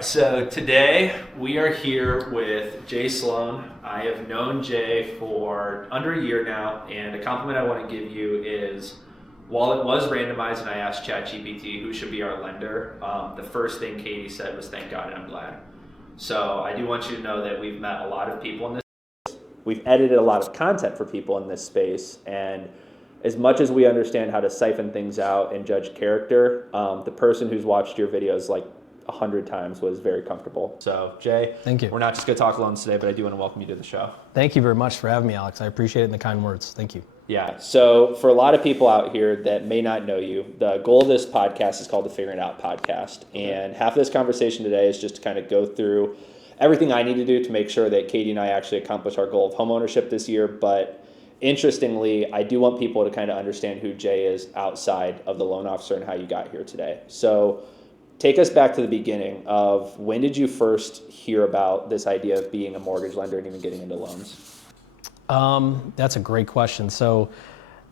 So today we are here with Jay Sloan. I have known Jay for under a year now, and a compliment I want to give you is, while it was randomized and I asked ChatGPT who should be our lender, the first thing Katie said was thank God and I'm glad. So I do want you to know that we've met a lot of people in this. We've edited a lot of content for people in this space, and as much as we understand how to siphon things out and judge character, the person who's watched your videos like 100 times was very comfortable. So Jay, thank you. We're not just going to talk loans today, but I do want to welcome you to the show. Thank you very much for having me, Alex. I appreciate it and the kind words. Thank you. Yeah. So for a lot of people out here that may not know you, the goal of this podcast is called the Figuring It Out podcast. And half of this conversation today is just to kind of go through everything I need to do to make sure that Katie and I actually accomplish our goal of homeownership this year. But interestingly, I do want people to kind of understand who Jay is outside of the loan officer and how you got here today. So take us back to the beginning of when did you first hear about this idea of being a mortgage lender and even getting into loans? That's a great question. So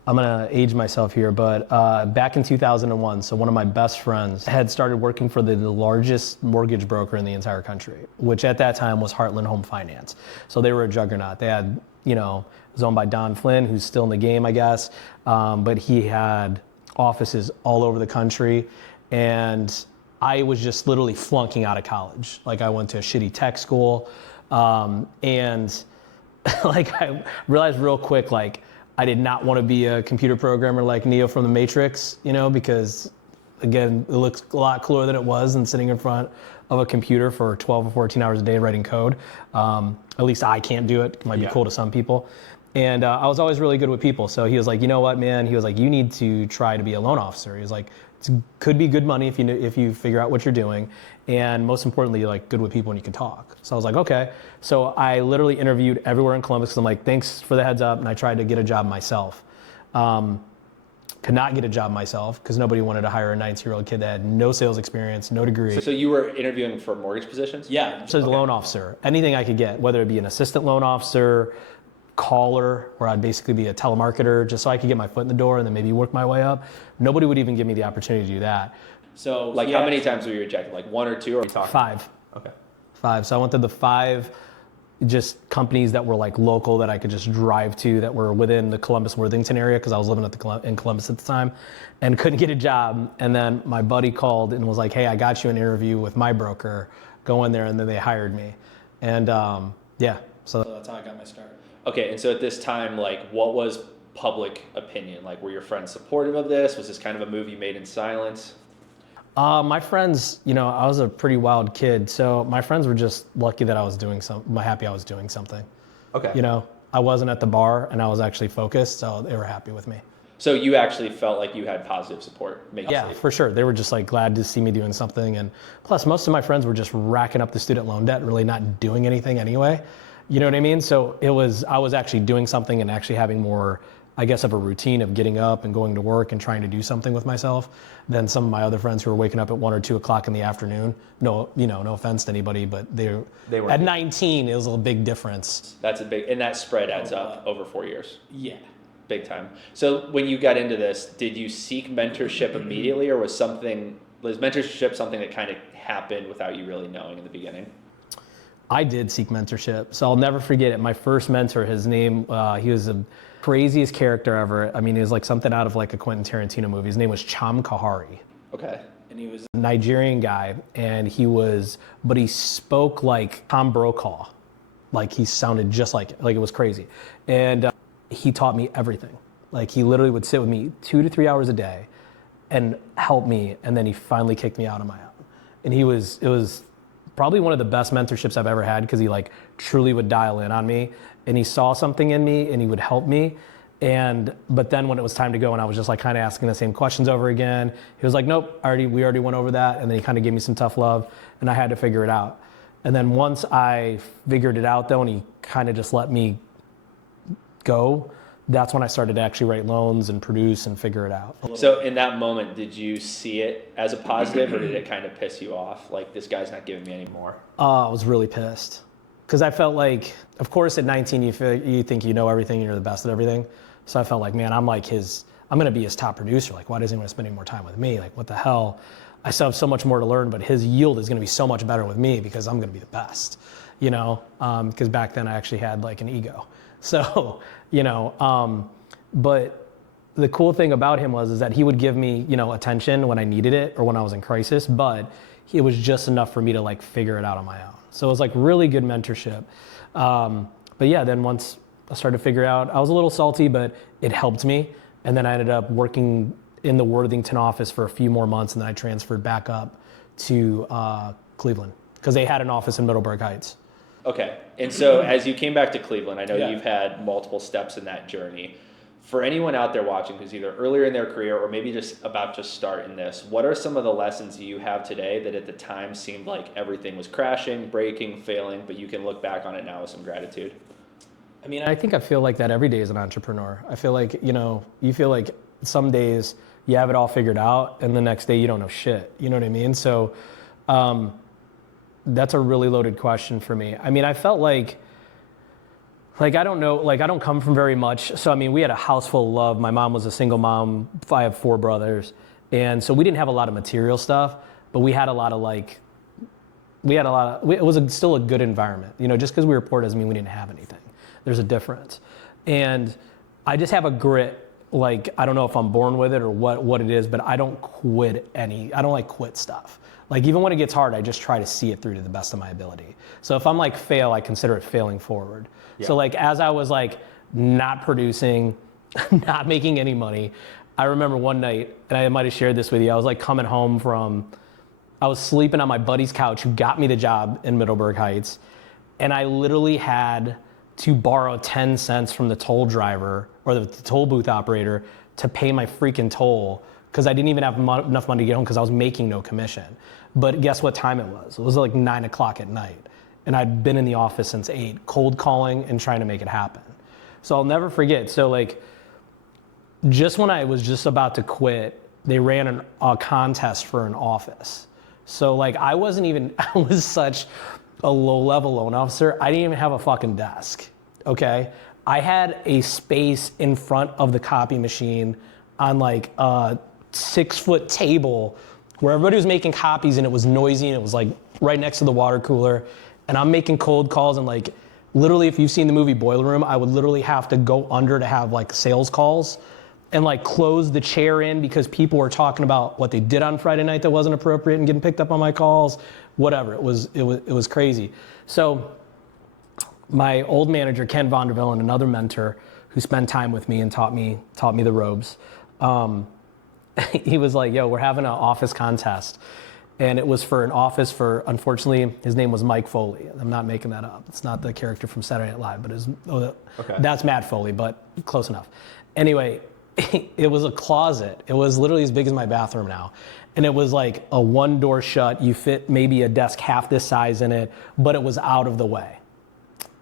I'm going to age myself here, but back in 2001, so one of my best friends had started working for the largest mortgage broker in the entire country, which at that time was Heartland Home Finance. So they were a juggernaut. They had, it was owned by Don Flynn, who's still in the game, I guess. But he had offices all over the country. And I was just literally flunking out of college. Like I went to a shitty tech school. And like I realized real quick, like I did not want to be a computer programmer like Neo from the Matrix, because again, it looks a lot cooler than it was than sitting in front of a computer for 12 or 14 hours a day writing code. At least I can't do it. It might be cool to some people. And I was always really good with people. So he was like, you know what, man? He was like, you need to try to be a loan officer. He was like, it could be good money if you figure out what you're doing. And most importantly, you're like good with people and you can talk. So I was like, okay. So I literally interviewed everywhere in Columbus because I'm like, thanks for the heads up. And I tried to get a job myself. Could not get a job myself because nobody wanted to hire a 19-year-old kid that had no sales experience, no degree. So you were interviewing for mortgage positions? Yeah, so as a loan officer, anything I could get, whether it be an assistant loan officer, caller, where I'd basically be a telemarketer just so I could get my foot in the door and then maybe work my way up. Nobody would even give me the opportunity to do that. So how many times were you rejected? Like one or two? Or 5. Okay. 5. So I went to the 5 just companies that were like local that I could just drive to that were within the Columbus-Worthington area because I was living in Columbus at the time and couldn't get a job. And then my buddy called and was like, hey, I got you an interview with my broker. Go in there. And then they hired me. And so that's how I got my start. Okay, and so at this time, what was public opinion? Like, were your friends supportive of this? Was this kind of a move you made in silence? My friends, I was a pretty wild kid, so my friends were just lucky that I was happy I was doing something. Okay. I wasn't at the bar and I was actually focused, so they were happy with me. So you actually felt like you had positive support? Yeah, for sure. They were just like glad to see me doing something. And plus, most of my friends were just racking up the student loan debt, really not doing anything anyway. You know what I mean? So I was actually doing something and actually having more, I guess, of a routine of getting up and going to work and trying to do something with myself than some of my other friends who were waking up at 1 or 2 o'clock in the afternoon. No offense to anybody, but they were at 19, it was a big difference. And that spread adds up over 4 years. Yeah. Big time. So when you got into this, did you seek mentorship immediately, or was mentorship something that kind of happened without you really knowing in the beginning? I did seek mentorship. So I'll never forget it. My first mentor, his name, he was the craziest character ever. I mean, he was like something out of like a Quentin Tarantino movie. His name was Cham Kahari. Okay. And he was a Nigerian guy, and he spoke like Tom Brokaw. Like he sounded just like it was crazy. And he taught me everything. Like he literally would sit with me 2 to 3 hours a day and help me. And then he finally kicked me out of my own. And it was probably one of the best mentorships I've ever had because he like truly would dial in on me and he saw something in me and he would help me. But then when it was time to go and I was just like kind of asking the same questions over again, he was like, nope, we already went over that. And then he kind of gave me some tough love and I had to figure it out. And then once I figured it out though, and he kind of just let me go, that's when I started to actually write loans and produce and figure it out. So in that moment, did you see it as a positive or did it kind of piss you off? Like, this guy's not giving me any more? I was really pissed because I felt like, of course at 19, you think you know everything and you're the best at everything. So I felt like, man, I'm going to be his top producer. Like, why doesn't he want to spend any more time with me? Like, what the hell? I still have so much more to learn, but his yield is going to be so much better with me because I'm going to be the best, because back then I actually had like an ego. So, but the cool thing about him is that he would give me, attention when I needed it or when I was in crisis, but it was just enough for me to like figure it out on my own. So it was like really good mentorship. But yeah, then once I started to figure out, I was a little salty, but it helped me. And then I ended up working in the Worthington office for a few more months, and then I transferred back up to Cleveland because they had an office in Middleburg Heights. Okay, and so as you came back to Cleveland, I know Yeah. you've had multiple steps in that journey. For anyone out there watching who's either earlier in their career or maybe just about to start in this, what are some of the lessons you have today that at the time seemed like everything was crashing, breaking, failing, but you can look back on it now with some gratitude? I mean, I think I feel like that every day as an entrepreneur. I feel like, you feel like some days you have it all figured out and the next day you don't know shit. You know what I mean? So that's a really loaded question for me. I mean, I felt like I don't know, I don't come from very much. So, I mean, we had a house full of love. My mom was a single mom. I have 4 brothers. And so we didn't have a lot of material stuff, but we had a lot of it was still a good environment. Just because we were poor doesn't mean we didn't have anything. There's a difference. And I just have a grit. I don't know if I'm born with it or what it is, but I don't quit stuff. Even when it gets hard, I just try to see it through to the best of my ability. So if I'm fail, I consider it failing forward. Yeah. So as I was not producing, not making any money, I remember one night, and I might have shared this with you, I was coming home I was sleeping on my buddy's couch who got me the job in Middleburg Heights, and I literally had to borrow 10 cents from the toll driver or the toll booth operator to pay my freaking toll because I didn't even have enough money to get home because I was making no commission. But guess what time it was? It was 9 o'clock at night. And I'd been in the office since 8, cold calling and trying to make it happen. So I'll never forget. So just when I was just about to quit, they ran a contest for an office. So I was such a low-level loan officer, I didn't even have a fucking desk, okay? I had a space in front of the copy machine on a 6-foot table where everybody was making copies and it was noisy and it was right next to the water cooler. And I'm making cold calls and literally if you've seen the movie Boiler Room, I would literally have to go under to have sales calls and close the chair in because people were talking about what they did on Friday night that wasn't appropriate and getting picked up on my calls, whatever. It was crazy. So my old manager, Ken Vonderville, and another mentor who spent time with me and taught me the ropes, he was like, yo, we're having an office contest. And it was for an office for, unfortunately, his name was Mike Foley. I'm not making that up. It's not the character from Saturday Night Live, but okay. That's Matt Foley, but close enough. Anyway, it was a closet. It was literally as big as my bathroom now. And it was a one door shut. You fit maybe a desk half this size in it, but it was out of the way.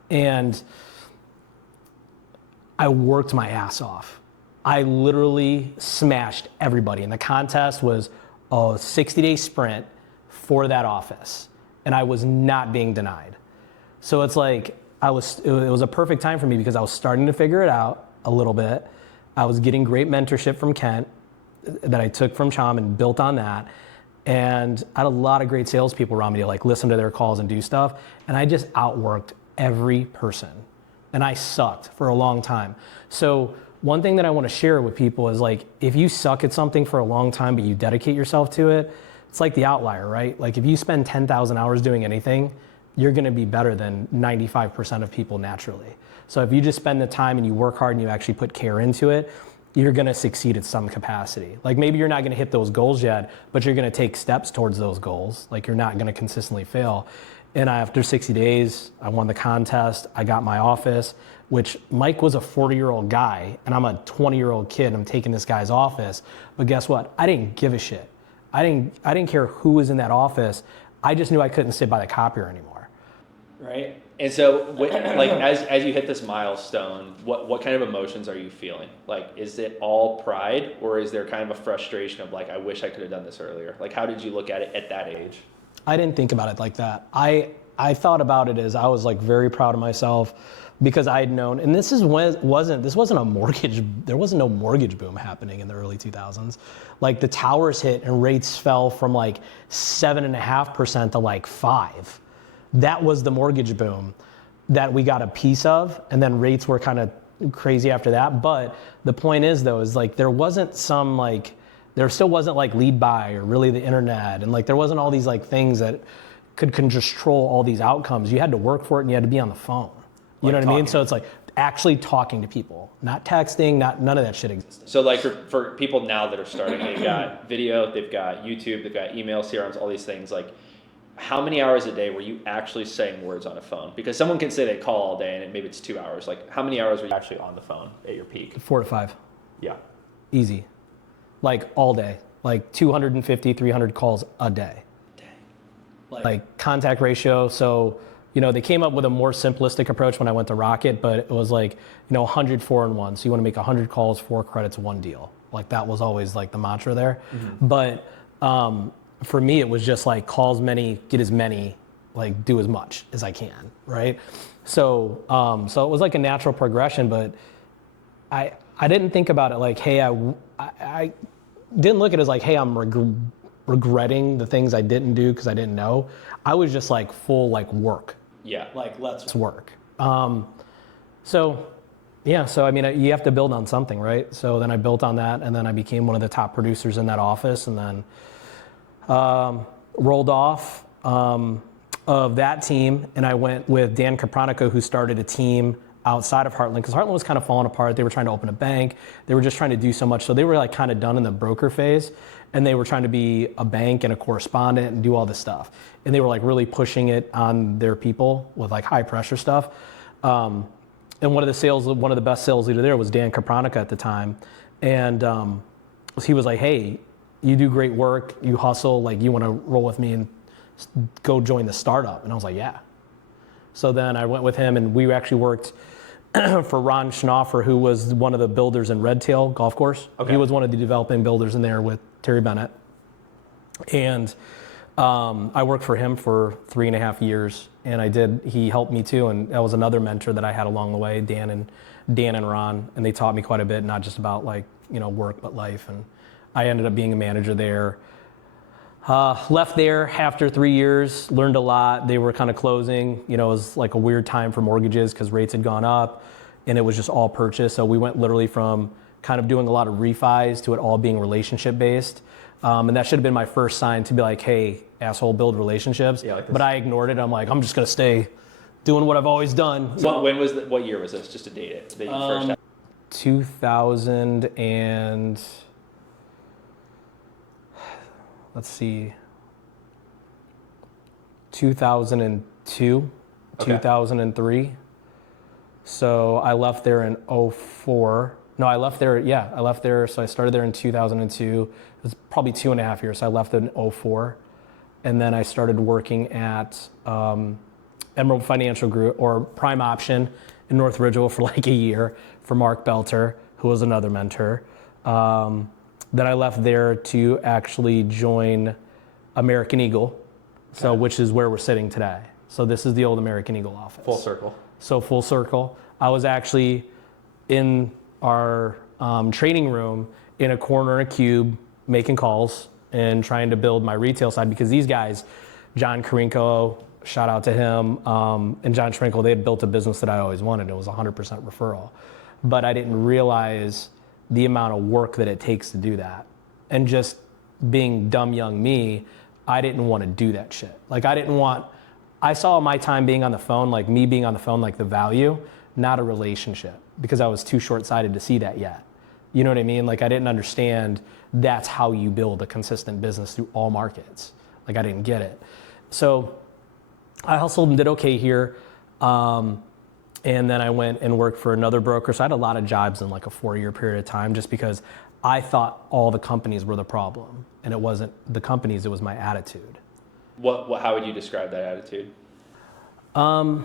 And I worked my ass off. I literally smashed everybody. And the contest was a 60-day sprint for that office. And I was not being denied. So it's it was a perfect time for me because I was starting to figure it out a little bit. I was getting great mentorship from Kent that I took from Chom and built on that. And I had a lot of great salespeople around me to listen to their calls and do stuff. And I just outworked every person. And I sucked for a long time. So one thing that I want to share with people is if you suck at something for a long time, but you dedicate yourself to it, it's like the outlier, right? If you spend 10,000 hours doing anything, you're going to be better than 95% of people naturally. So if you just spend the time and you work hard and you actually put care into it, you're going to succeed at some capacity. Maybe you're not going to hit those goals yet, but you're going to take steps towards those goals. You're not going to consistently fail. And after 60 days, I won the contest. I got my office, which Mike was a 40-year-old guy, and I'm a 20-year-old kid. I'm taking this guy's office. But guess what? I didn't give a shit. I didn't care who was in that office. I just knew I couldn't sit by the copier anymore. Right. And so, as you hit this milestone, what kind of emotions are you feeling? Is it all pride, or is there kind of a frustration of I wish I could have done this earlier? How did you look at it at that age? I didn't think about it like that. I I thought about it as I was like very proud of myself because I had known, and this wasn't a mortgage, there wasn't no mortgage boom happening in the early 2000s. Like the towers hit and rates fell from like 7.5% to like 5. That was the mortgage boom that we got a piece of, and then rates were kind of crazy after that. But the point is though, is like there still wasn't like lead buy or really the internet, and like there wasn't all these like things that could control all these outcomes. You had to work for it and you had to be on the phone. You know what I mean? So it's like actually talking to people, not texting, none of that shit existed. So like for people now that are starting, they've got video, they've got YouTube, they've got email, CRMs, all these things. Like how many hours a day were you actually saying words on a phone? Because someone can say they call all day and maybe it's 2 hours. Like how many hours were you actually on the phone at your peak? 4 to 5. Yeah. Easy. Like all day. Like 250, 300 calls a day. Like contact ratio. So, they came up with a more simplistic approach when I went to Rocket, but it was like, 100, 4 and 1. So you want to make 100 calls, 4 credits, 1 deal. Like that was always like the mantra there. Mm-hmm. But for me, it was just like call as many, get as many, like do as much as I can, right? So it was like a natural progression, but I didn't think about it like, hey, I didn't look at it as like, hey, I'm regretting the things I didn't do because I didn't know. I was just like full like work. Yeah. Like let's work. So I mean, you have to build on something, right? So then I built on that, and then I became one of the top producers in that office, and then rolled off of that team, and I went with Dan Capronico, who started a team outside of Heartland, because Heartland was kind of falling apart. They were trying to open a bank. They were just trying to do so much. So they were like kind of done in the broker phase, and they were trying to be a bank and a correspondent and do all this stuff. And they were like really pushing it on their people with like high pressure stuff. And one of the best sales leader there was Dan Capronica at the time. And he was like, hey, you do great work, you hustle, like you want to roll with me and go join the startup. And I was like, yeah. So then I went with him, and we actually worked for Ron Schnaufer, who was one of the builders in Red Tail Golf Course. Okay. He was one of the developing builders in there with Terry Bennett. And I worked for him for 3.5 years, and he helped me too, and that was another mentor that I had along the way, Dan and Ron, and they taught me quite a bit, not just about like, work, but life. And I ended up being a manager there. Left there after 3 years, learned a lot. They were kind of closing. It was like a weird time for mortgages because rates had gone up, and it was just all purchase. So we went literally from kind of doing a lot of refis to it all being relationship based. And that should have been my first sign to be like, hey, asshole, build relationships. Yeah, like but I ignored it. I'm like, I'm just going to stay doing what I've always done. So what year was this? Just to date it. That you first had? 2000 and... Let's see, 2002, okay. 2003. So I left there in 04. No, I left there, so I started there in 2002. It was probably 2.5 years, so I left in 04. And then I started working at Emerald Financial Group, or Prime Option in North Ridgeville for like a year for Mark Belter, who was another mentor. Then I left there to actually join American Eagle, so which is where we're sitting today. So this is the old American Eagle office. Full circle. So full circle. I was actually in our training room in a corner in a cube making calls and trying to build my retail side, because these guys, John Karinko, shout out to him, and John Schrinkel, they had built a business that I always wanted. It was 100% referral. But I didn't realize the amount of work that it takes to do that. And just being dumb young me, I didn't want to do that shit. Like I saw my time being on the phone, like me being on the phone, like the value, not a relationship, because I was too short-sighted to see that yet. You know what I mean? Like I didn't understand that's how you build a consistent business through all markets. Like I didn't get it. So I hustled and did okay here. And then I went and worked for another broker. So I had a lot of jobs in like a 4-year period of time, just because I thought all the companies were the problem. And it wasn't the companies, it was my attitude. How would you describe that attitude? I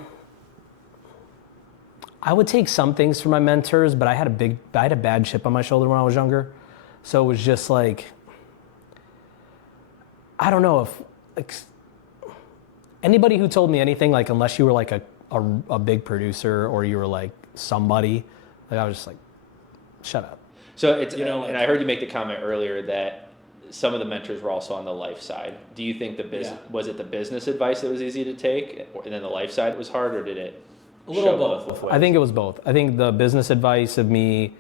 would take some things from my mentors, but I had a bad chip on my shoulder when I was younger. So it was just like, I don't know if, like, anybody who told me anything, like unless you were like a big producer or you were like somebody, like I was just like, shut up. So it's, and I heard you make the comment earlier that some of the mentors were also on the life side. Do you think was it the business advice that was easy to take, and then the life side was hard, or did it a little both? I think it was both. I think the business advice of me,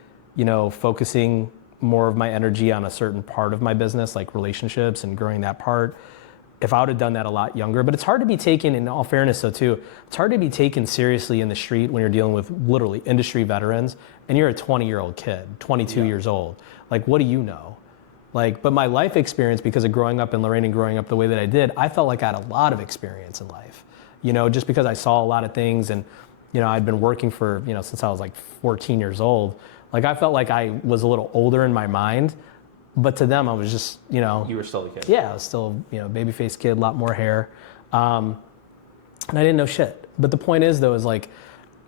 focusing more of my energy on a certain part of my business, like relationships and growing that part. If I would have done that a lot younger, but it's hard to be taken, in all fairness though too, it's hard to be taken seriously in the street when you're dealing with literally industry veterans and you're a 20-year-old kid, 22 years old. Like, what do you know? Like, but my life experience, because of growing up in Lorraine and growing up the way that I did, I felt like I had a lot of experience in life, just because I saw a lot of things and, I'd been working for, since I was like 14 years old. Like, I felt like I was a little older in my mind, but to them I was just, You were still a kid. Yeah, I was still, baby-faced kid, a lot more hair. And I didn't know shit. But the point is though, is like,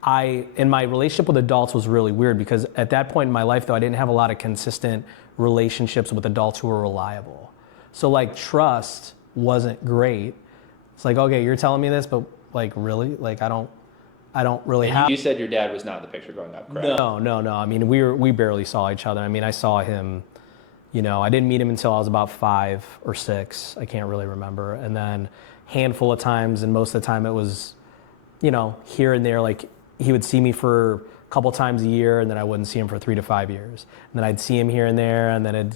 in my relationship with adults was really weird because at that point in my life though, I didn't have a lot of consistent relationships with adults who were reliable. So like trust wasn't great. It's like, okay, you're telling me this, but like really? Like I don't really have. You said your dad was not in the picture growing up, correct? No. I mean, we barely saw each other. I mean, I saw him, I didn't meet him until I was about 5 or 6. I can't really remember. And then handful of times, and most of the time it was, here and there, like he would see me for a couple times a year and then I wouldn't see him for 3 to 5 years. And then I'd see him here and there and then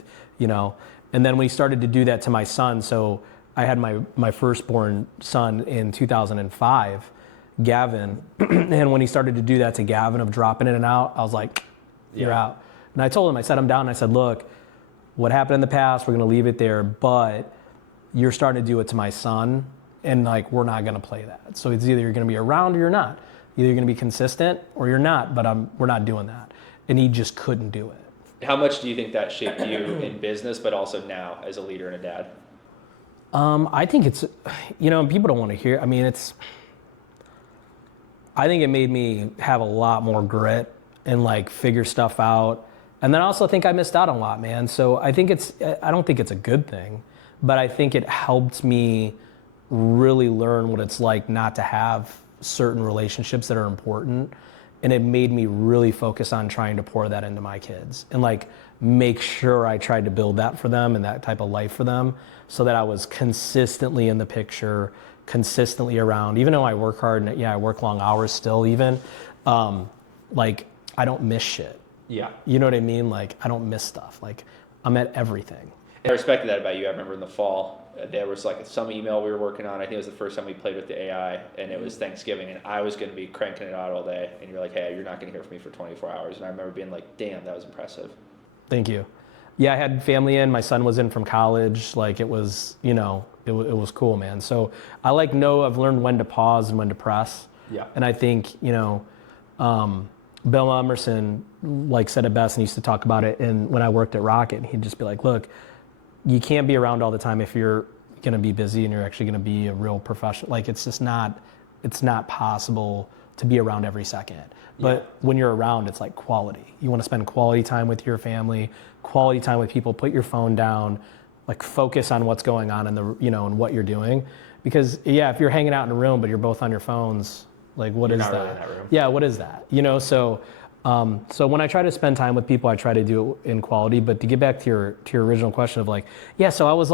and then when he started to do that to my son, so I had my firstborn son in 2005, Gavin, and when he started to do that to Gavin of dropping in and out, I was like, you're out. And I told him, I sat him down and I said, look, what happened in the past, we're gonna leave it there, but you're starting to do it to my son and like, we're not gonna play that. So it's either you're gonna be around or you're not. Either you're gonna be consistent or you're not, but we're not doing that. And he just couldn't do it. How much do you think that shaped you in business, but also now as a leader and a dad? I think it's, people don't want to hear, I think it made me have a lot more grit and like figure stuff out. And then I also think I missed out on a lot, man. So I don't think it's a good thing, but I think it helped me really learn what it's like not to have certain relationships that are important. And it made me really focus on trying to pour that into my kids and like make sure I tried to build that for them and that type of life for them so that I was consistently in the picture, consistently around. Even though I work hard and I work long hours still even, like I don't miss shit. Yeah. You know what I mean? Like I don't miss stuff. Like I'm at everything. I respected that about you. I remember in the fall, there was like some email we were working on. I think it was the first time we played with the AI, and it was Thanksgiving, and I was going to be cranking it out all day. And you're like, hey, you're not going to hear from me for 24 hours. And I remember being like, damn, that was impressive. Thank you. Yeah, I had family in. My son was in from college. Like it was, it was cool, man. So I I've learned when to pause and when to press. Yeah. And I think, Bill Emerson said it best and used to talk about it. And when I worked at Rocket, he'd just be like, look, you can't be around all the time if you're going to be busy and you're actually going to be a real professional. Like it's not possible to be around every second. But when you're around, it's like quality. You want to spend quality time with your family, quality time with people, put your phone down, like focus on what's going on in and what you're doing. Because if you're hanging out in a room, but you're both on your phones, like what is that? Really in that room. Yeah, what is that? So when I try to spend time with people, I try to do it in quality. But to get back to your original question of so I was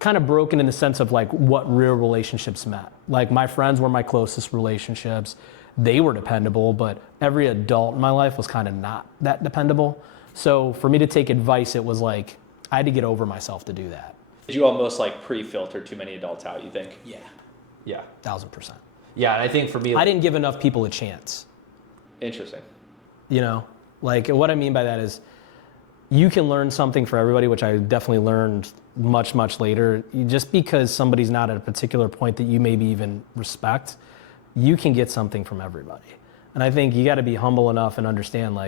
kind of broken in the sense of what real relationships meant. Like my friends were my closest relationships. They were dependable, but every adult in my life was kind of not that dependable. So for me to take advice, it was I had to get over myself to do that. Did you almost pre-filter too many adults out, you think? Yeah. 1000%. Yeah, and I think for me, I didn't give enough people a chance. Interesting. What I mean by that is you can learn something for everybody, which I definitely learned much, much later. Just because somebody's not at a particular point that you maybe even respect, you can get something from everybody. And I think you got to be humble enough and understand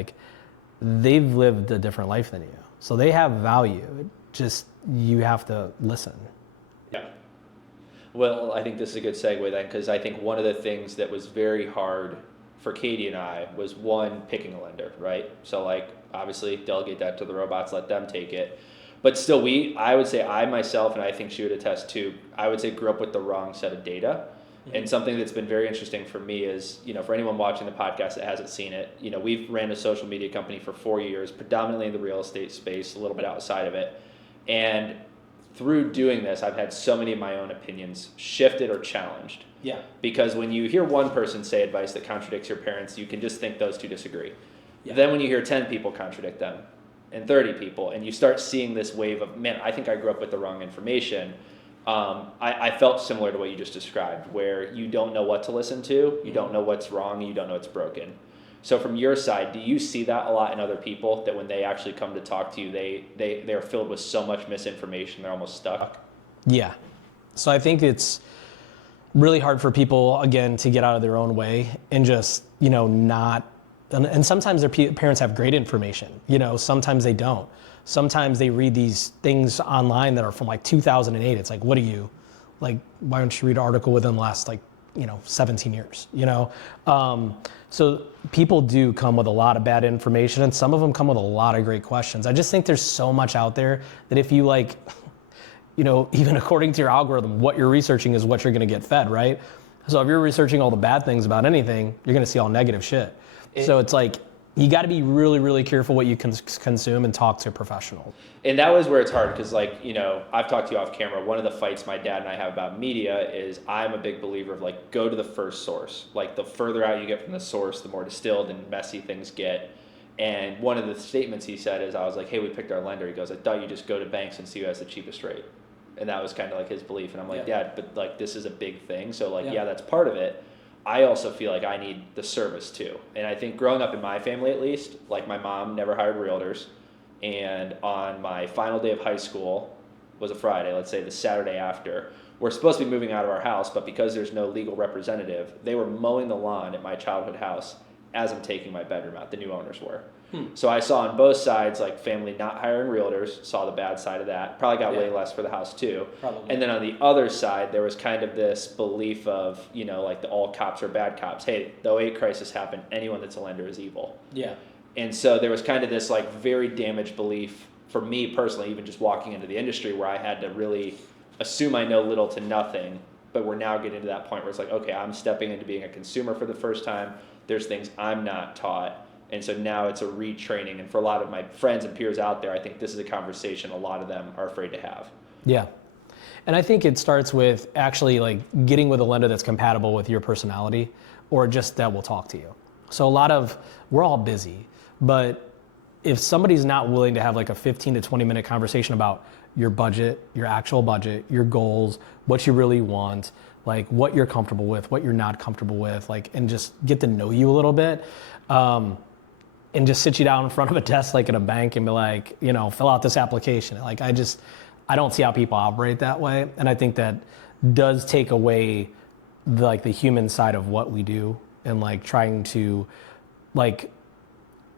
they've lived a different life than you. So they have value. Just you have to listen. Yeah. Well, I think this is a good segue then, because I think one of the things that was very hard for Katie and I was one, picking a lender, right? So obviously delegate that to the robots, let them take it. But still, I would say I myself, and I think she would attest too, I would say grew up with the wrong set of data. And something that's been very interesting for me is, for anyone watching the podcast that hasn't seen it, we've ran a social media company for 4 years, predominantly in the real estate space, a little bit outside of it. And through doing this, I've had so many of my own opinions shifted or challenged. Yeah. Because when you hear one person say advice that contradicts your parents, you can just think those two disagree. Yeah. Then when you hear 10 people contradict them, and 30 people, and you start seeing this wave of, man, I think I grew up with the wrong information. I felt similar to what you just described, where you don't know what to listen to, you don't know what's wrong, you don't know what's broken. So from your side, do you see that a lot in other people, that when they actually come to talk to you, they're filled with so much misinformation, they're almost stuck? Yeah. So I think it's really hard for people, again, to get out of their own way and just, not, and sometimes their parents have great information, sometimes they don't. Sometimes they read these things online that are from like 2008. It's like, why don't you read an article within the last 17 years, So people do come with a lot of bad information, and some of them come with a lot of great questions. I just think there's so much out there that if you even according to your algorithm, what you're researching is what you're gonna get fed, right? So if you're researching all the bad things about anything, you're gonna see all negative shit. So it's like, you got to be really, really careful what you consume and talk to professionals. And that was where it's hard because, I've talked to you off camera. One of the fights my dad and I have about media is I'm a big believer of go to the first source. The further out you get from the source, the more distilled and messy things get. And one of the statements he said is, I was like, hey, we picked our lender. He goes, I thought you just go to banks and see who has the cheapest rate. And that was kind of his belief. And I'm like, Dad, but this is a big thing. So that's part of it. I also feel like I need the service too. And I think growing up in my family, at least, my mom never hired realtors. And on my final day of high school was a Friday, let's say the Saturday after, we're supposed to be moving out of our house, but because there's no legal representative, they were mowing the lawn at my childhood house as I'm taking my bedroom out, the new owners were. So I saw on both sides, family not hiring realtors, saw the bad side of that. Probably got way less for the house too. Probably. And then on the other side, there was kind of this belief of, the all cops are bad cops. Hey, the 2008 crisis happened. Anyone that's a lender is evil. Yeah. And so there was kind of this very damaged belief for me personally, even just walking into the industry, where I had to really assume I know little to nothing. But we're now getting to that point where it's okay, I'm stepping into being a consumer for the first time. There's things I'm not taught. And so now it's a retraining. And for a lot of my friends and peers out there, I think this is a conversation a lot of them are afraid to have. Yeah. And I think it starts with actually getting with a lender that's compatible with your personality, or just that will talk to you. So we're all busy, but if somebody's not willing to have a 15 to 20 minute conversation about your budget, your actual budget, your goals, what you really want, what you're comfortable with, what you're not comfortable with, and just get to know you a little bit, and just sit you down in front of a desk in a bank and be fill out this application. I don't see how people operate that way. And I think that does take away the human side of what we do, and trying to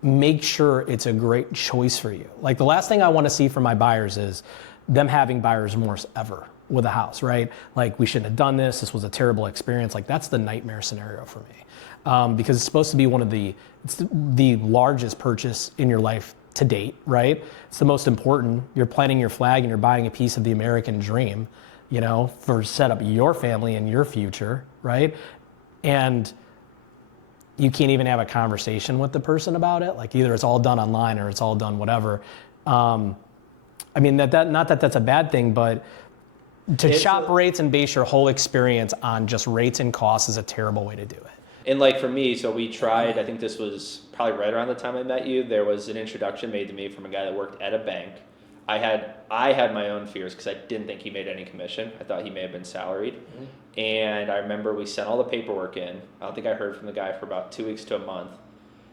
make sure it's a great choice for you. The last thing I want to see from my buyers is them having buyer's remorse ever with a house, right? We shouldn't have done this. This was a terrible experience. That's the nightmare scenario for me. Because it's supposed to be it's the largest purchase in your life to date, right? It's the most important. You're planting your flag and you're buying a piece of the American dream, for set up your family and your future, right? And you can't even have a conversation with the person about it. Either it's all done online or it's all done whatever. Not that that's a bad thing, but to shop rates and base your whole experience on just rates and costs is a terrible way to do it. And for me, so we tried, I think this was probably right around the time I met you, there was an introduction made to me from a guy that worked at a bank. I had my own fears because I didn't think he made any commission. I thought he may have been salaried. Mm-hmm. And I remember we sent all the paperwork in. I don't think I heard from the guy for about 2 weeks to a month.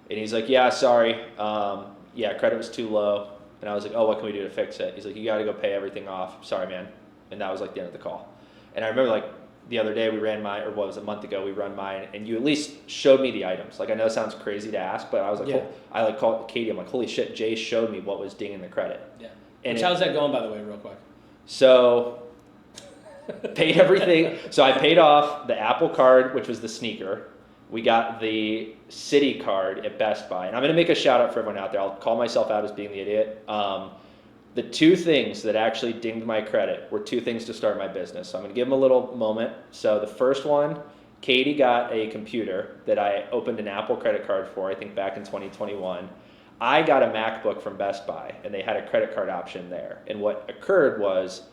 And he's like, yeah, sorry. Credit was too low. And I was like, oh, what can we do to fix it? He's like, you got to go pay everything off. Sorry, man. And that was the end of the call. And I remember the other day we ran mine, or what was it, a month ago, we run mine, and you at least showed me the items. I know it sounds crazy to ask, but I was I called Katie, I'm like, holy shit, Jay showed me what was dinging the credit. Yeah. And how's that going, by the way, real quick? So, paid everything. So I paid off the Apple card, which was the sneaker. We got the Citi card at Best Buy. And I'm going to make a shout out for everyone out there. I'll call myself out as being the idiot. The two things that actually dinged my credit were two things to start my business. So I'm going to give them a little moment. So the first one, Katie got a computer that I opened an Apple credit card for, I think back in 2021. I got a MacBook from Best Buy, and they had a credit card option there. And what occurred was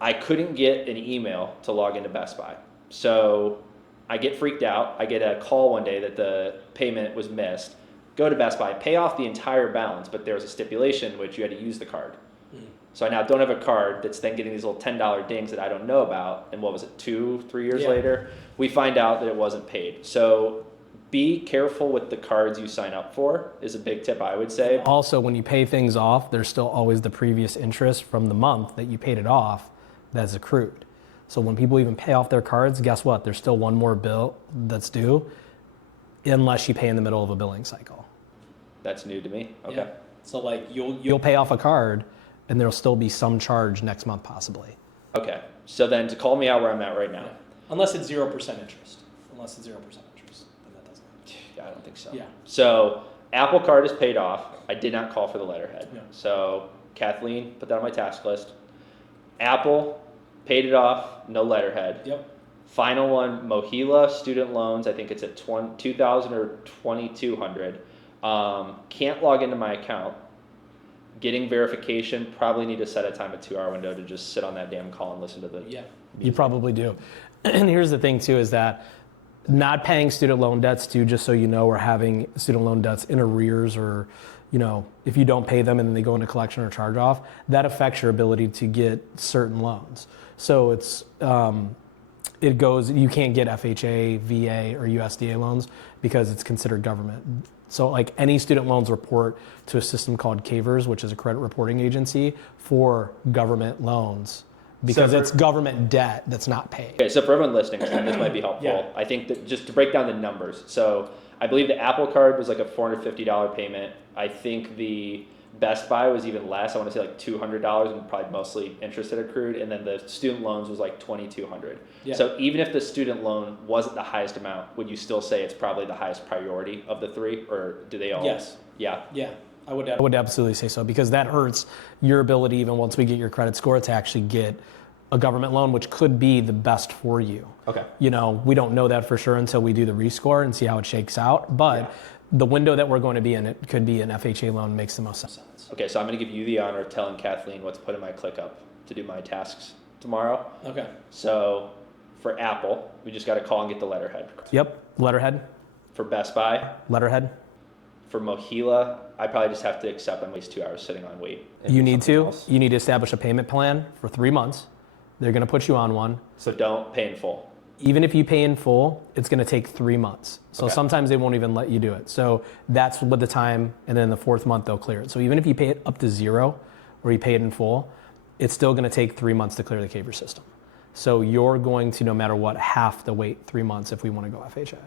I couldn't get an email to log into Best Buy. So I get freaked out. I get a call one day that the payment was missed. Go to Best Buy, pay off the entire balance, but there was a stipulation which you had to use the card. So I now don't have a card that's then getting these little $10 dings that I don't know about. And what was it, 2-3 years later, we find out that it wasn't paid. So be careful with the cards you sign up for is a big tip I would say. Also, when you pay things off, there's still always the previous interest from the month that you paid it off that's accrued. So when people even pay off their cards, guess what? There's still one more bill that's due unless you pay in the middle of a billing cycle. That's new to me. Okay. Yeah. So like you'll pay off a card and there'll still be some charge next month possibly. Okay. So then to call me out where I'm at right now. Yeah. Unless it's 0% interest. Unless it's 0% interest, then that doesn't. Yeah, I don't think so. Yeah. So Apple Card is paid off. I did not call for the letterhead. Yeah. So Kathleen, put that on my task list. Apple paid it off, no letterhead. Yep. Final one, Mohila student loans. I think it's at 2,000 or 2,200. Can't log into my account. Getting verification, probably need to set a time, a 2-hour window to just sit on that damn call and listen to the. Yeah. You probably do. And here's the thing too, is that not paying student loan debts too, just so you know, or having student loan debts in arrears, or, you know, if you don't pay them and then they go into collection or charge off, that affects your ability to get certain loans. So it's, you can't get FHA, VA, or USDA loans because it's considered government. So like any student loans report to a system called CAVERS, which is a credit reporting agency for government loans, because it's government debt that's not paid. Okay, so for everyone listening, this might be helpful. Yeah. I think that just to break down the numbers. So I believe the Apple Card was like a $450 payment. I think the Best Buy was even less. I want to say like $200 and probably mostly interest that accrued. And then the student loans was like $2,200. Yeah. So even if the student loan wasn't the highest amount, would you still say it's probably the highest priority of the three, or do they all? Yes. Yeah. Yeah. I would Absolutely say so, because that hurts your ability, even once we get your credit score, to actually get a government loan, which could be the best for you. Okay. You know, we don't know that for sure until we do the rescore and see how it shakes out. But the window that we're going to be in, it could be an FHA loan, makes the most sense. Okay, so I'm going to give you the honor of telling Kathleen what to put in my ClickUp to do my tasks tomorrow. Okay. So for Apple, we just got to call and get the letterhead. Yep, letterhead, For Best Buy, letterhead. for Mohila, I probably just have to accept I'm waste 2 hours sitting on wait. You need to establish a payment plan for 3 months. They're going to put you on one. So don't pay in full. Even if you pay in full, it's going to take 3 months. So Okay. sometimes they won't even let you do it. So that's what the time, and then the 4th month they'll clear it. So even if you pay it up to 0, or you pay it in full, it's still going to take 3 months to clear the CAVER system. So you're going to, no matter what, have to wait 3 months if we want to go FHA.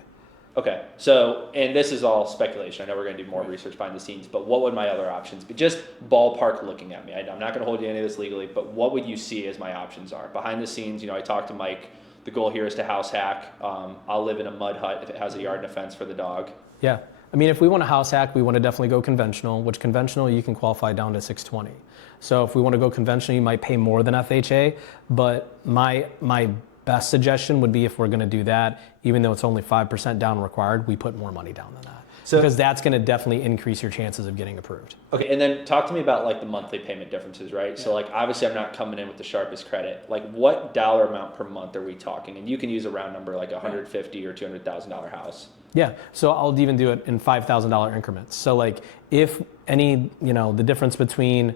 Okay, so, and this is all speculation. I know we're going to do more research behind the scenes, but what would my other options be? Just ballpark looking at me. I'm not going to hold you any of this legally, but what would you see as my options are? Behind the scenes, you know, I talked to Mike. The goal here is to house hack. I'll live in a mud hut if it has a yard and a fence for the dog. Yeah. I mean, if we want to house hack, we want to definitely go conventional, which conventional you can qualify down to 620. So if we want to go conventional, you might pay more than FHA, but my best suggestion would be, if we're going to do that, even though it's only 5% down required, we put more money down than that. So, because that's going to definitely increase your chances of getting approved. Okay, and then talk to me about like the monthly payment differences, right? Yeah. So like obviously I'm not coming in with the sharpest credit. Like what dollar amount per month are we talking? And you can use a round number like $150,000 or $200,000 house. Yeah, so I'll even do it in $5,000 increments. So like if any, you know, the difference between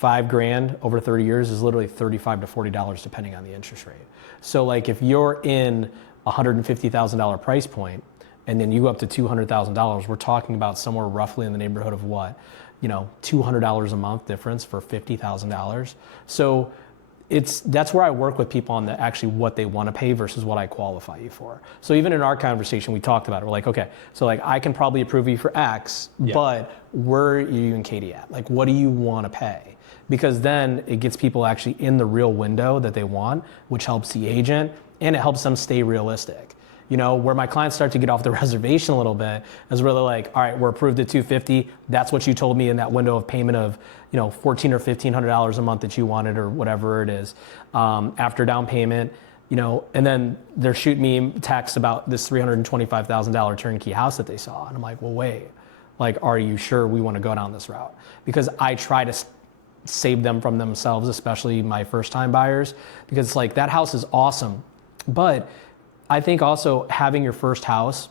$5,000 over 30 years is literally $35 to $40 depending on the interest rate. So like if you're in $150,000 price point and then you go up to $200,000, we're talking about somewhere roughly in the neighborhood of what, you know, $200 a month difference for $50,000. So that's where I work with people on actually what they want to pay versus what I qualify you for. So even in our conversation, we talked about it. We're like, okay, so like I can probably approve you for X, but where are you and Katie at? Like, what do you want to pay? Because then it gets people actually in the real window that they want, which helps the agent and it helps them stay realistic. You know, where my clients start to get off the reservation a little bit is where they're like, all right, we're approved at 250. That's what you told me in that window of payment of, you know, $1,400 or $1,500 a month that you wanted or whatever it is. After down payment, you know, and then they're shooting me texts about this $325,000 turnkey house that they saw. And I'm like, well, wait, like, are you sure we want to go down this route? Because I try to save them from themselves, especially my first time buyers, because it's like, that house is awesome. But I think also having your first house,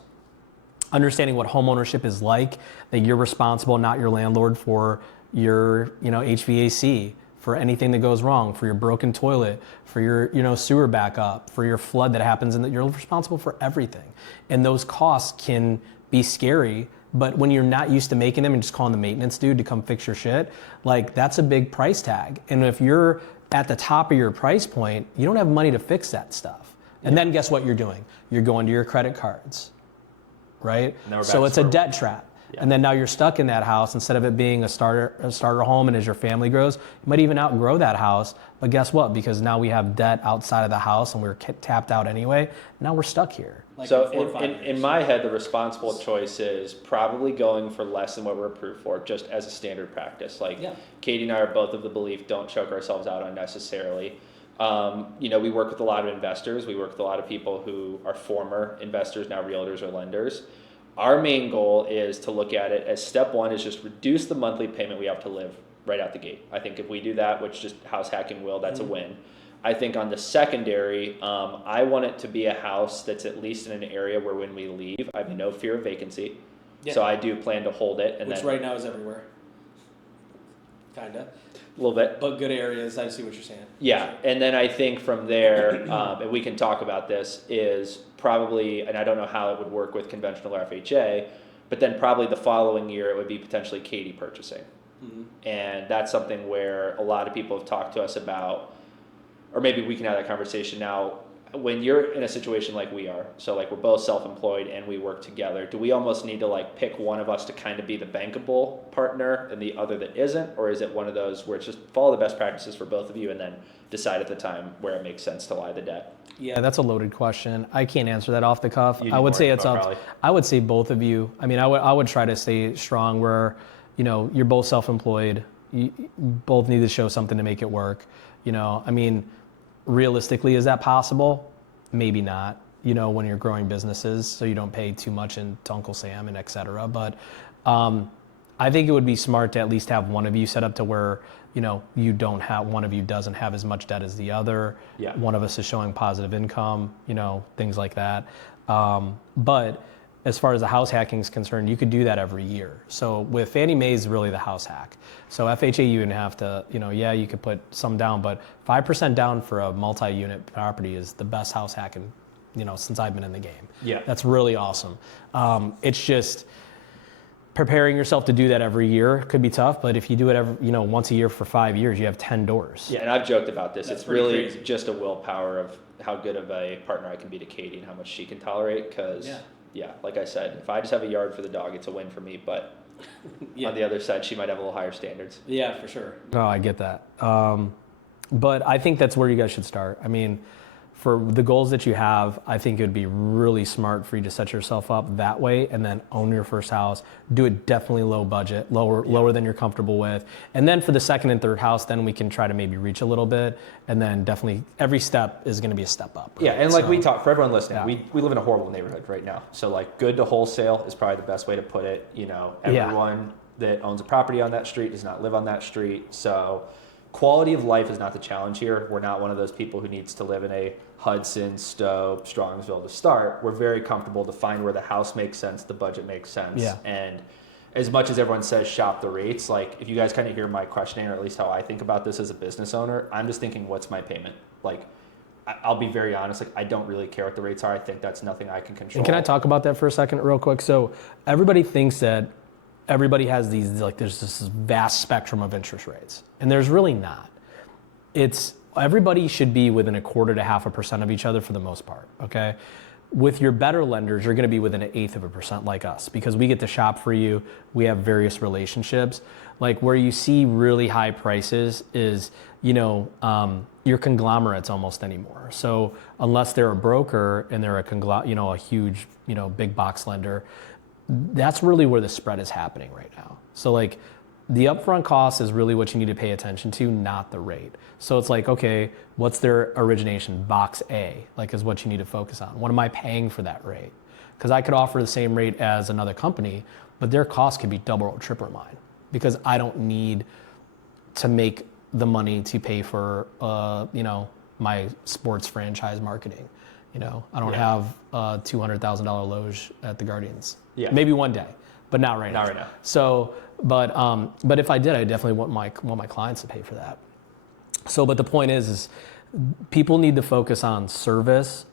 understanding what homeownership is like, that you're responsible, not your landlord, for your, you know, HVAC, for anything that goes wrong, for your broken toilet, for your, you know, sewer backup, for your flood that happens, and that you're responsible for everything. And those costs can be scary, but when you're not used to making them and just calling the maintenance dude to come fix your shit, like, that's a big price tag. And if you're at the top of your price point, you don't have money to fix that stuff. And then guess what you're doing? You're going to your credit cards, right? So it's a debt trap. Yeah. And then now you're stuck in that house. Instead of it being a starter home, and as your family grows, you might even outgrow that house. But guess what? Because now we have debt outside of the house and we're tapped out anyway, now we're stuck here. Like so in my head, the responsible choice is probably going for less than what we're approved for, just as a standard practice. Like, Katie and I are both of the belief, don't choke ourselves out unnecessarily. You know, we work with a lot of investors. We work with a lot of people who are former investors, now realtors or lenders. Our main goal is to look at it as step one is just reduce the monthly payment we have to live right out the gate. I think if we do that, which just house hacking will, that's a win. I think on the secondary, I want it to be a house that's at least in an area where when we leave, I have no fear of vacancy. Yeah. So I do plan to hold it. Which right now is everywhere. Kinda. A little bit. But good areas, I see what you're saying. Yeah, and then I think from there, and we can talk about this, is probably, and I don't know how it would work with conventional or FHA, but then probably the following year it would be potentially Katie purchasing. Mm-hmm. And that's something where a lot of people have talked to us about, or maybe we can have that conversation now. When you're in a situation like we are, so like we're both self-employed and we work together, do we almost need to like pick one of us to kind of be the bankable partner and the other that isn't? Or is it one of those where it's just follow the best practices for both of you and then decide at the time where it makes sense to lie the debt? Yeah, that's a loaded question. I can't answer that off the cuff. I would say it's up. Probably. I would say both of you. I mean, I would try to stay strong where, you know, you're both self-employed. You both need to show something to make it work. You know, I mean, realistically, is that possible? Maybe not, you know, when you're growing businesses, so you don't pay too much to Uncle Sam and et cetera. But I think it would be smart to at least have one of you set up to where, you know, one of you doesn't have as much debt as the other. Yeah. One of us is showing positive income, you know, things like that. But as far as the house hacking is concerned, you could do that every year. So with Fannie Mae is really the house hack. So FHA, you would have to, you know, yeah, you could put some down, but 5% down for a multi-unit property is the best house hacking, you know, since I've been in the game. Yeah. That's really awesome. It's just preparing yourself to do that every year could be tough, but if you do it every, you know, once a year for 5 years, you have 10 doors. Yeah, and I've joked about this. It's really crazy. Just a willpower of how good of a partner I can be to Katie and how much she can tolerate, because yeah, like I said, if I just have a yard for the dog, it's a win for me. But on the other side, she might have a little higher standards. Yeah, for sure. Oh, I get that. But I think that's where you guys should start. I mean, for the goals that you have, I think it would be really smart for you to set yourself up that way and then own your first house. Do it definitely low budget, lower than you're comfortable with. And then for the second and third house, then we can try to maybe reach a little bit. And then definitely every step is going to be a step up. Right? Yeah, and like we talk, for everyone listening, we live in a horrible neighborhood right now. So like good to wholesale is probably the best way to put it. You know, everyone that owns a property on that street does not live on that street. So quality of life is not the challenge here. We're not one of those people who needs to live in a Hudson, Stowe, Strongsville to start. We're very comfortable to find where the house makes sense, the budget makes sense. Yeah. And as much as everyone says shop the rates, like if you guys kind of hear my questioning, or at least how I think about this as a business owner, I'm just thinking, what's my payment? Like, I'll be very honest, like I don't really care what the rates are. I think that's nothing I can control. And can I talk about that for a second real quick? So everybody thinks that everybody has these, like there's this vast spectrum of interest rates, and there's really not. Everybody should be within 0.25% to 0.5% of each other for the most part, okay? With your better lenders, you're going to be within 1/8% like us because we get to shop for you. We have various relationships. Like where you see really high prices is, your conglomerates almost anymore. So unless they're a broker and they're a huge, big box lender, that's really where the spread is happening right now. So like the upfront cost is really what you need to pay attention to, not the rate. So it's like, okay, what's their origination? Box A, like is what you need to focus on. What am I paying for that rate? Because I could offer the same rate as another company, but their cost could be double or triple mine because I don't need to make the money to pay for, my sports franchise marketing. I don't have a $200,000 Loge at the Guardians. Yeah. Maybe one day, but not right now. Not right now. So, but if I did, I definitely want my clients to pay for that. So, but the point is people need to focus on service,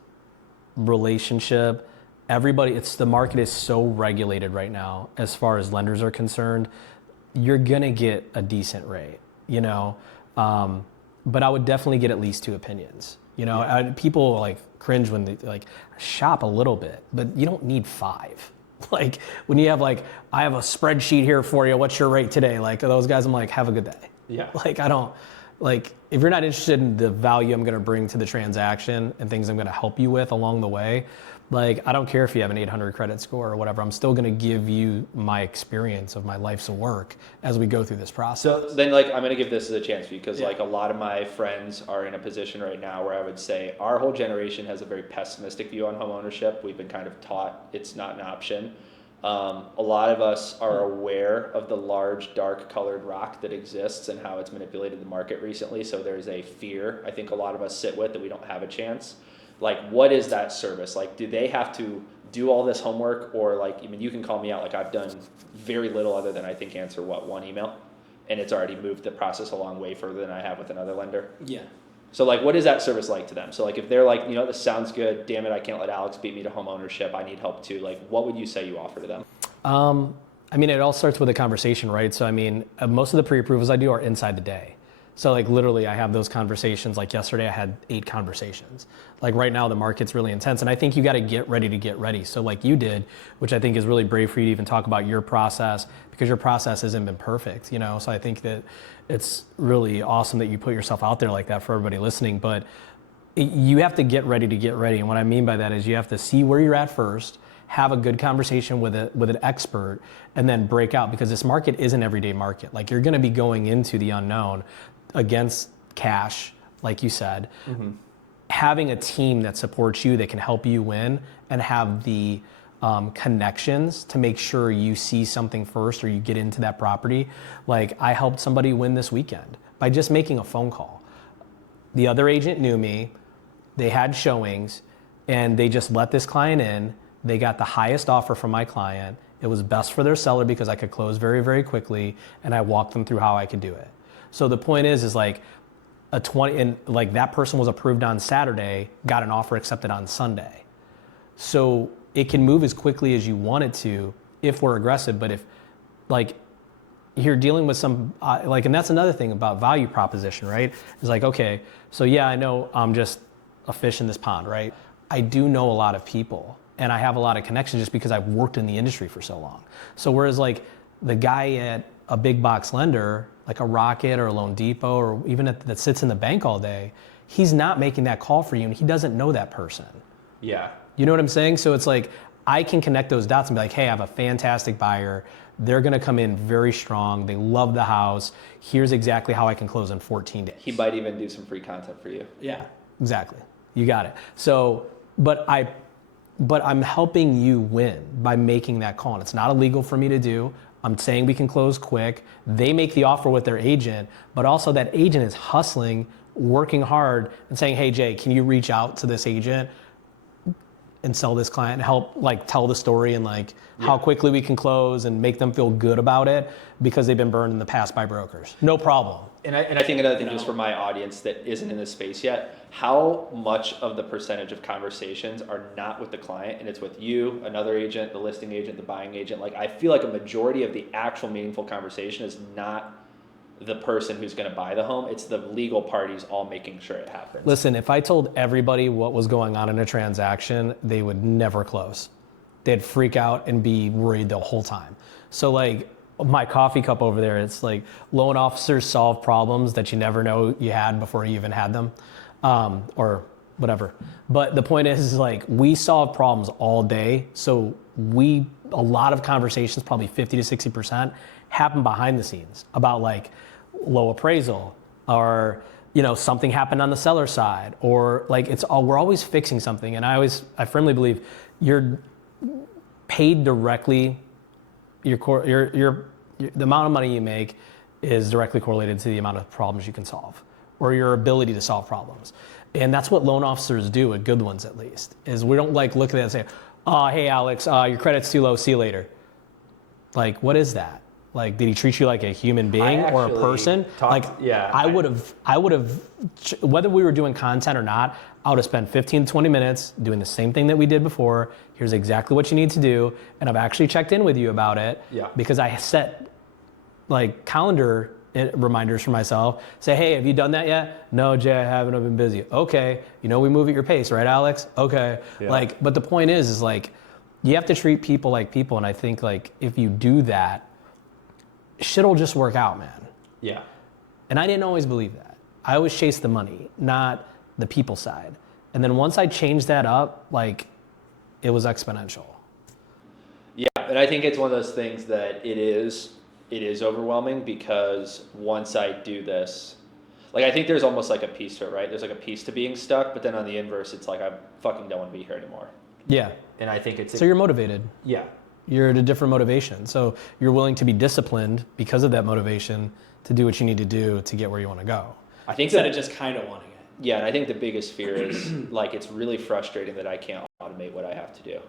relationship. The market is so regulated right now as far as lenders are concerned. You're gonna get a decent rate, but I would definitely get at least 2 opinions. People like cringe when they like shop a little bit, but you don't need 5. Like when you have I have a spreadsheet here for you. What's your rate today? Like those guys, I'm like, have a good day. Yeah. Like if you're not interested in the value I'm going to bring to the transaction and things I'm going to help you with along the way, I don't care if you have an 800 credit score or whatever. I'm still going to give you my experience of my life's work as we go through this process. So then I'm going to give this as a chance for you because a lot of my friends are in a position right now where I would say our whole generation has a very pessimistic view on homeownership. We've been kind of taught it's not an option. A lot of us are aware of the large dark colored rock that exists and how it's manipulated the market recently. So there's a fear I think a lot of us sit with that we don't have a chance. What is that service? Do they have to do all this homework or you can call me out. I've done very little other than I think answer one email and it's already moved the process a long way further than I have with another lender. Yeah. So what is that service like to them? So if they're this sounds good, damn it, I can't let Alex beat me to homeownership. I need help too. What would you say you offer to them? It all starts with a conversation, right? So most of the pre-approvals I do are inside the day. So literally I have those conversations. Yesterday I had 8 conversations. Right now the market's really intense and I think you got to get ready. So you did, which I think is really brave for you to even talk about your process because your process hasn't been perfect, So I think that it's really awesome that you put yourself out there like that for everybody listening, but you have to get ready. And what I mean by that is you have to see where you're at first, have a good conversation with an expert and then break out because this market is an everyday market. You're going to be going into the unknown against cash, like you said. Mm-hmm. Having a team that supports you, that can help you win and have the connections to make sure you see something first or you get into that property. I helped somebody win this weekend by just making a phone call. The other agent knew me, they had showings, and they just let this client in. They got the highest offer from my client. It was best for their seller because I could close very, very quickly, and I walked them through how I could do it. So the point is that person was approved on Saturday, got an offer accepted on Sunday. So it can move as quickly as you want it to if we're aggressive, but if you're dealing with some, and that's another thing about value proposition, right? It's okay, so yeah, I know I'm just a fish in this pond, right? I do know a lot of people and I have a lot of connections just because I've worked in the industry for so long. So whereas the guy at a big box lender, like a Rocket or a Loan Depot or even that sits in the bank all day, he's not making that call for you and he doesn't know that person. Yeah. You know what I'm saying? So it's I can connect those dots and be hey, I have a fantastic buyer. They're gonna come in very strong. They love the house. Here's exactly how I can close in 14 days. He might even do some free content for you. Yeah. Exactly. You got it. So, but I'm helping you win by making that call. And it's not illegal for me to do. I'm saying we can close quick. They make the offer with their agent, but also that agent is hustling, working hard and saying, hey, Jay, can you reach out to this agent and sell this client and help tell the story and how quickly we can close and make them feel good about it because they've been burned in the past by brokers. No problem. And I think another thing just for my audience that isn't in this space yet, how much of the percentage of conversations are not with the client and it's with you, another agent, the listing agent, the buying agent? I feel like a majority of the actual meaningful conversation is not the person who's going to buy the home. It's the legal parties all making sure it happens. Listen, if I told everybody what was going on in a transaction, they would never close. They'd freak out and be worried the whole time. So like my coffee cup over there, it's like loan officers solve problems that you never know you had before you even had them, or whatever. But the point is like we solve problems all day. So a lot of conversations, probably 50 to 60%, happen behind the scenes about like low appraisal or something happened on the seller side, or like we're always fixing something. And I firmly believe you're paid directly. The amount of money you make is directly correlated to the amount of problems you can solve, or your ability to solve problems. And that's what loan officers do, at good ones at least, is we don't like look at that and say, oh, hey Alex, your credit's too low, see you later. Like, what is that? Like, did he treat you like a human being or a person? I would have, whether we were doing content or not, I would have spent 15 to 20 minutes doing the same thing that we did before. Here's exactly what you need to do. And I've actually checked in with you about it because I set like calendar reminders for myself. Say, hey, have you done that yet? No, Jay, I haven't. I've been busy. Okay. We move at your pace, right, Alex? Okay. Yeah. But the point is like, you have to treat people like people. And I think like, if you do that, shit'll just work out, man. Yeah. And I didn't always believe that. I always chased the money, not the people side. And then once I changed that up, like, it was exponential. Yeah, and I think it's one of those things that it is overwhelming, because once I do this, like, I think there's almost like a piece to it, right? There's like a piece to being stuck, but then on the inverse, it's like, I fucking don't want to be here anymore. Yeah. And I think so you're motivated. Yeah. You're at a different motivation. So you're willing to be disciplined because of that motivation to do what you need to do to get where you want to go. I think instead of just kind of wanting it. Yeah, and I think the biggest fear is like, it's really frustrating that I can't automate what I have to do.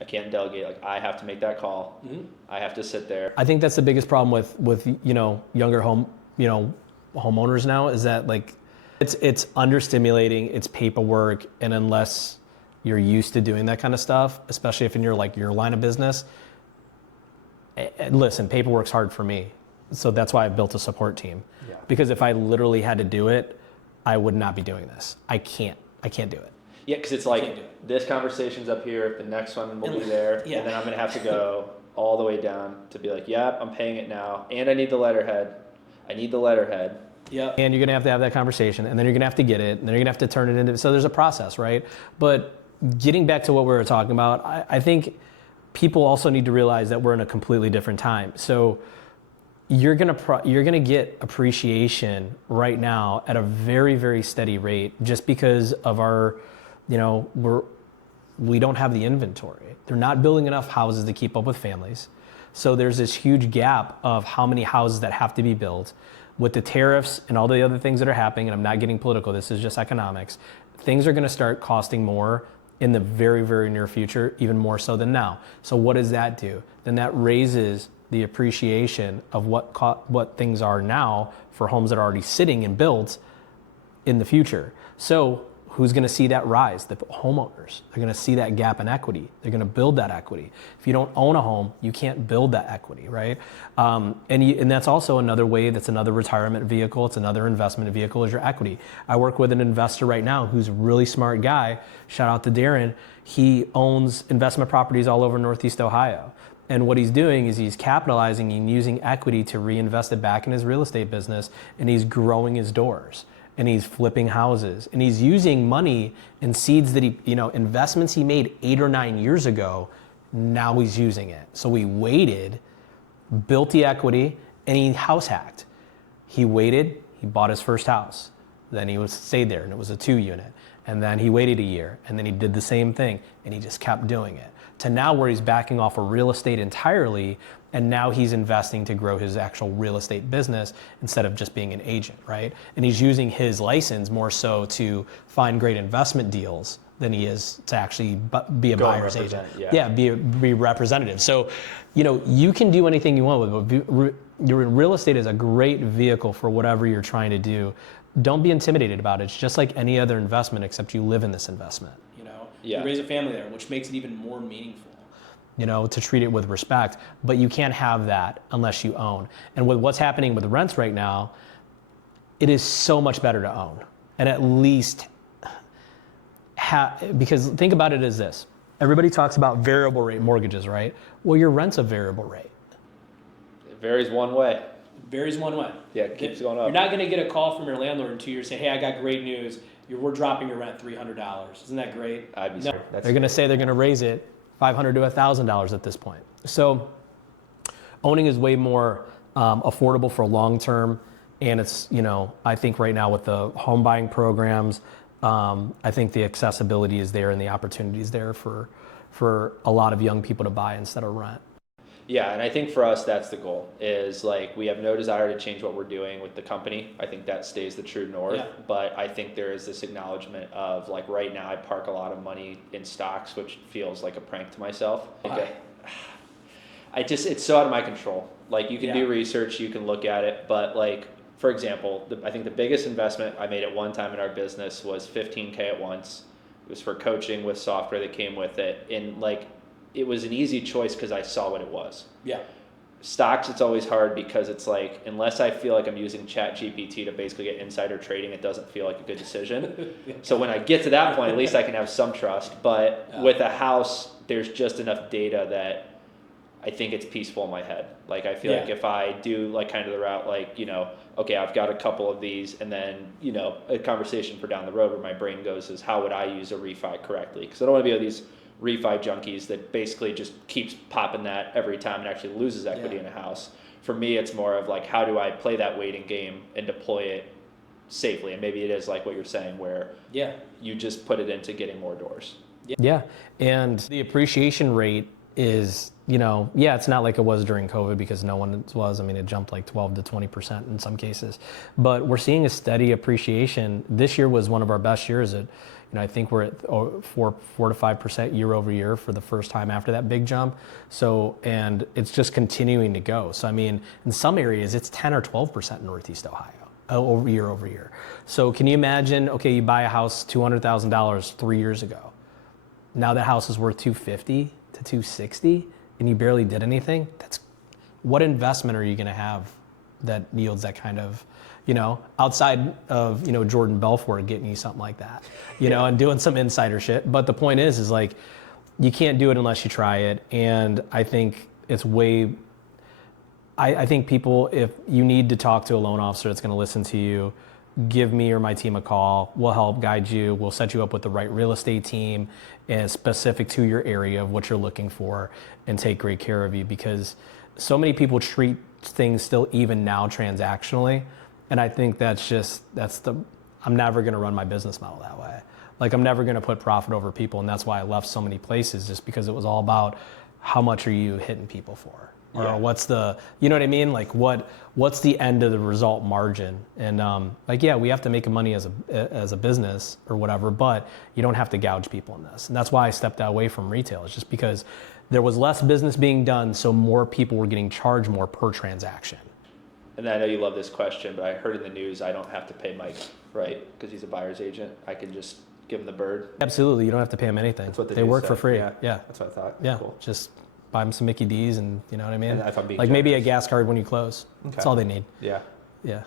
I can't delegate. Like, I have to make that call. Mm-hmm. I have to sit there. I think that's the biggest problem with younger homeowners now, is that like it's understimulating, it's paperwork, and unless you're used to doing that kind of stuff, especially if in your line of business. And listen, paperwork's hard for me. So that's why I built a support team. Yeah. Because if I literally had to do it, I would not be doing this. I can't do it. Yeah, because it's like, this conversation's up here, the next one will be there, and then I'm going to have to go all the way down to be like, yeah, I'm paying it now, and I need the letterhead. Yeah. And you're going to have that conversation, and then you're going to have to get it, and then you're going to have to turn it into, so there's a process, right? But getting back to what we were talking about, I think people also need to realize that we're in a completely different time. So you're gonna get appreciation right now at a very, very steady rate, just because of our, we don't have the inventory. They're not building enough houses to keep up with families. So there's this huge gap of how many houses that have to be built. With the tariffs and all the other things that are happening, and I'm not getting political, this is just economics, things are gonna start costing more in the very, very near future, even more so than now. So what does that do? Then that raises the appreciation of what things are now for homes that are already sitting and built in the future. So who's going to see that rise? The homeowners. They're going to see that gap in equity. They're going to build that equity. If you don't own a home, you can't build that equity, right? And that's also another way, that's another retirement vehicle. It's another investment vehicle, is your equity. I work with an investor right now who's a really smart guy. Shout out to Darren. He owns investment properties all over Northeast Ohio. And what he's doing is he's capitalizing and using equity to reinvest it back in his real estate business, and he's growing his doors, and he's flipping houses, and he's using money and seeds that investments he made 8 or 9 years ago, now he's using it. So he waited, built the equity, and he house hacked. He waited, he bought his first house. Then he stayed there, and it was a 2-unit. And then he waited a year, and then he did the same thing, and he just kept doing it. To now where he's backing off of real estate entirely, and now he's investing to grow his actual real estate business instead of just being an agent, right? And he's using his license more so to find great investment deals than he is to actually be a buyer's agent. Yeah, be representative. So, you can do anything you want with it. Your real estate is a great vehicle for whatever you're trying to do. Don't be intimidated about it. It's just like any other investment, except you live in this investment. You raise a family there, which makes it even more meaningful. to treat it with respect. But you can't have that unless you own. And with what's happening with the rents right now, it is so much better to own. And at least because think about it as this. Everybody talks about variable rate mortgages, right? Well, your rent's a variable rate. It varies one way. Varies one way. Yeah, it keeps going up. You're not going to get a call from your landlord in 2 years saying, hey, I got great news. We're dropping your rent $300. Isn't that great? I'd be sure. They're going to say they're going to raise it $500 to $1,000 at this point. So owning is way more affordable for long term. And it's, I think right now with the home buying programs, I think the accessibility is there and the opportunity is there for a lot of young people to buy instead of rent. Yeah, and I think for us, that's the goal, is like we have no desire to change what we're doing with the company. I think that stays the true north. Yeah. But I think there is this acknowledgement of like right now I park a lot of money in stocks, which feels like a prank to myself. Why? It's so out of my control. Like you can Yeah. do research, you can look at it, but like, for example, I think the biggest investment I made at one time in our business was $15K at once. It was for coaching with software that came with it. And like, it was an easy choice because I saw what it was. Yeah. Stocks, it's always hard because it's like, unless I feel like I'm using ChatGPT to basically get insider trading, it doesn't feel like a good decision. So when I get to that point, at least I can have some trust. But with a house, there's just enough data that I think it's peaceful in my head. Like I feel like if I do like kind of the route, like, okay, I've got a couple of these, and then, a conversation for down the road where my brain goes is how would I use a refi correctly? Because I don't want to be one of these refi junkies that basically just keeps popping that every time and actually loses equity in a house. For me, it's more of like, how do I play that waiting game and deploy it safely? And maybe it is like what you're saying, where you just put it into getting more doors. Yeah, and the appreciation rate is, it's not like it was during COVID because no one was. I mean, it jumped like 12 to 20% in some cases. But we're seeing a steady appreciation. This year was one of our best years. I think we're at 4 to 5% year over year for the first time after that big jump. So, and it's just continuing to go. So, I mean, in some areas, it's 10 or 12% in Northeast Ohio year over year. So can you imagine, okay, you buy a house $200,000 3 years ago. Now that house is worth $250,000 to $260,000 and you barely did anything. What investment are you going to have that yields that kind of, outside of, Jordan Belfort getting you something like that, and doing some insider shit. But the point is like, you can't do it unless you try it. And I think it's I think people, if you need to talk to a loan officer that's going to listen to you, give me or my team a call. We'll help guide you. We'll set you up with the right real estate team and specific to your area of what you're looking for and take great care of you, because so many people treat things still even now transactionally. And I think I'm never going to run my business model that way. Like I'm never going to put profit over people. And that's why I left so many places, just because it was all about how much are you hitting people for? Or what's the, you know what I mean? Like what's the end of the result margin? And we have to make money as a business or whatever, but you don't have to gouge people in this. And that's why I stepped away from retail. It's just because there was less business being done, so more people were getting charged more per transaction. And I know you love this question, but I heard in the news I don't have to pay Mike, right? Because he's a buyer's agent. I can just give him the bird. Absolutely, you don't have to pay them anything. That's what they work said. for free. Yeah, yeah, that's what I thought. Yeah, cool. Just buy them some Mickey D's, and you know what I mean. And if I'm being like maybe a generous. gas card when you close. Okay. That's all they need. Yeah. Yeah.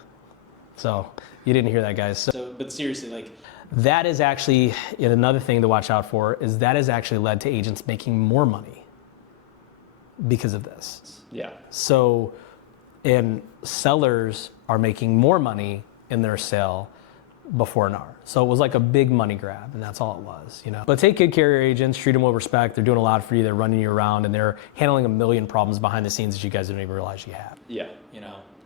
So you didn't hear that, guys. So, but seriously, like that is actually another thing to watch out for. Is that has actually led to agents making more money because of this. Yeah. So, and sellers are making more money in their sale before an hour. So it was like a big money grab, and that's all it was, But take good care of your agents, treat them with respect. They're doing a lot for you. They're running you around, and they're handling a million problems behind the scenes that you guys don't even realize you have. Yeah.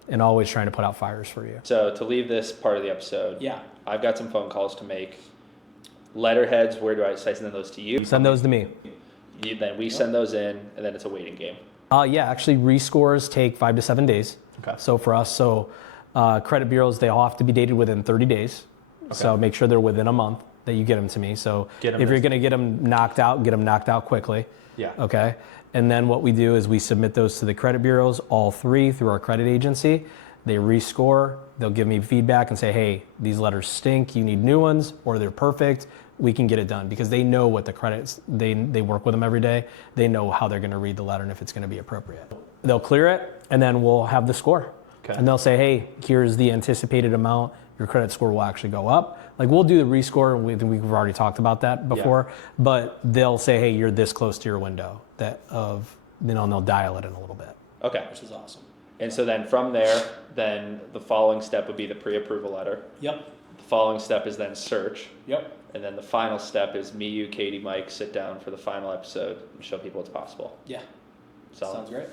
And always trying to put out fires for you. So to leave this part of the episode, I've got some phone calls to make. Letterheads, where do I send those to you? Send those to me. Then we send those in, and then it's a waiting game. Actually, rescores take 5 to 7 days. Okay. So for us, credit bureaus, they all have to be dated within 30 days. Okay. So make sure they're within a month that you get them to me. So if you're going to get them knocked out quickly. Yeah. Okay. And then what we do is we submit those to the credit bureaus, all three, through our credit agency. They rescore. They'll give me feedback and say, hey, these letters stink. You need new ones, or they're perfect. we can get it done because they know what the credits, they work with them every day. They know how they're going to read the letter and if it's going to be appropriate. They'll clear it and then we'll have the score. Okay. And they'll say, hey, here's the anticipated amount. Your credit score will actually go up. Like we'll do the rescore, and we've already talked about that before, but they'll say, hey, you're this close to your window and they'll dial it in a little bit. Okay. Which is awesome. And so then from there, then the following step would be the pre-approval letter. Yep. The following step is then search. Yep. And then the final step is me, you, Katie, Mike, sit down for the final episode and show people what's possible. Yeah. So Sounds great.